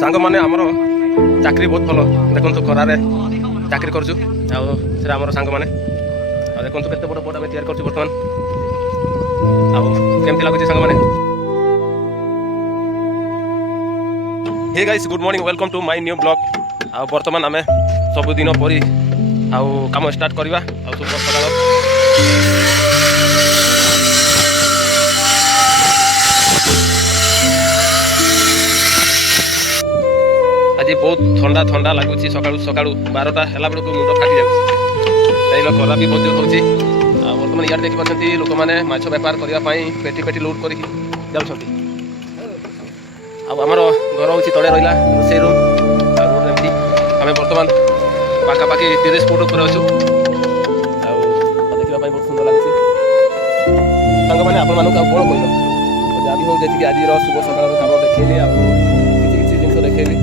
ସାଙ୍ଗମାନେ ଆମର ଚାକିରି ବହୁତ ଭଲ ଦେଖନ୍ତୁ ଖରାରେ ଚାକିରି କରୁଛୁ ଆଉ ସେଟା ଆମର ସାଙ୍ଗମାନେ ଆଉ ଦେଖନ୍ତୁ କେତେ ବଡ଼ ବୋଟ୍ ଆମେ ତିଆରି କରୁଛୁ ବର୍ତ୍ତମାନ ଆଉ କେମିତି ଲାଗୁଛି ସାଙ୍ଗମାନେ। Hey guys good morning welcome to my new blog. ଆଉ ବର୍ତ୍ତମାନ ଆମେ ସବୁଦିନ ପରି ଆଉ କାମ ଷ୍ଟାର୍ଟ କରିବା ଆଉ ଶୁଭ ସକାଳ। ଆଜି ବହୁତ ଥଣ୍ଡା ଥଣ୍ଡା ଲାଗୁଛି ସକାଳୁ ସକାଳୁ 12ଟା ହେଲା ବେଳକୁ ମୁଣ୍ଡ ଫାଟି ଯାଉଛି କାହିଁକିନା ଖରା ବି ବହୁତ ହେଉଛି। ଆଉ ବର୍ତ୍ତମାନ ଇଆଡ଼େ ଦେଖିପାରୁଛନ୍ତି ଲୋକମାନେ ମାଛ ବେପାର କରିବା ପାଇଁ ପେଟି ପେଟି ଲୋଡ୍ କରିକି ଯାଉଛନ୍ତି। ଆଉ ଆମର ଘର ହେଉଛି ତଳେ ରହିଲା ରୋଷେଇ ରୁମ୍ ଆଉ ରୋଡ଼ ଏମିତି ଆମେ ବର୍ତ୍ତମାନ ପାଖାପାଖି 30 ଫୁଟ ଉପରେ ଅଛୁ ଆଉ ଦେଖିବା ପାଇଁ ବହୁତ ସୁନ୍ଦର ଲାଗୁଛି। ସାଙ୍ଗମାନେ ଆପଣମାନଙ୍କୁ ଆଉ କ'ଣ କହିବ ଯାହା ବି ହଉ ଯେତିକି ଆଜିର ଶୁଭ ସକାଳର କାମ ଦେଖେଇଲି ଆଉ କିଛି କିଛି ଜିନିଷ ଦେଖେଇଲି।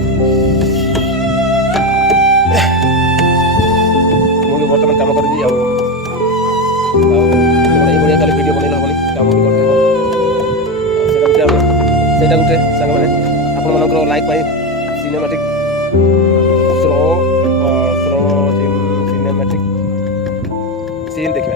ମୁଁ ବି ବର୍ତ୍ତମାନ କାମ କରିବି ଆଉ ଏଇଭଳିଆ ଖାଲି ଭିଡ଼ିଓ ବନେଇଲେ ହେବନି, କାମ ବି କରିତେ ହେବ। ଆଉ ସେଇଟା ଗୋଟେ ସାଙ୍ଗମାନେ ଆପଣମାନଙ୍କର ଲାଇକ୍ ପାଇଁ ସିନେମାଟିକ୍ ସ୍ଲୋ ସିନେମାଟିକ୍ ସିନ୍ ଦେଖିବା।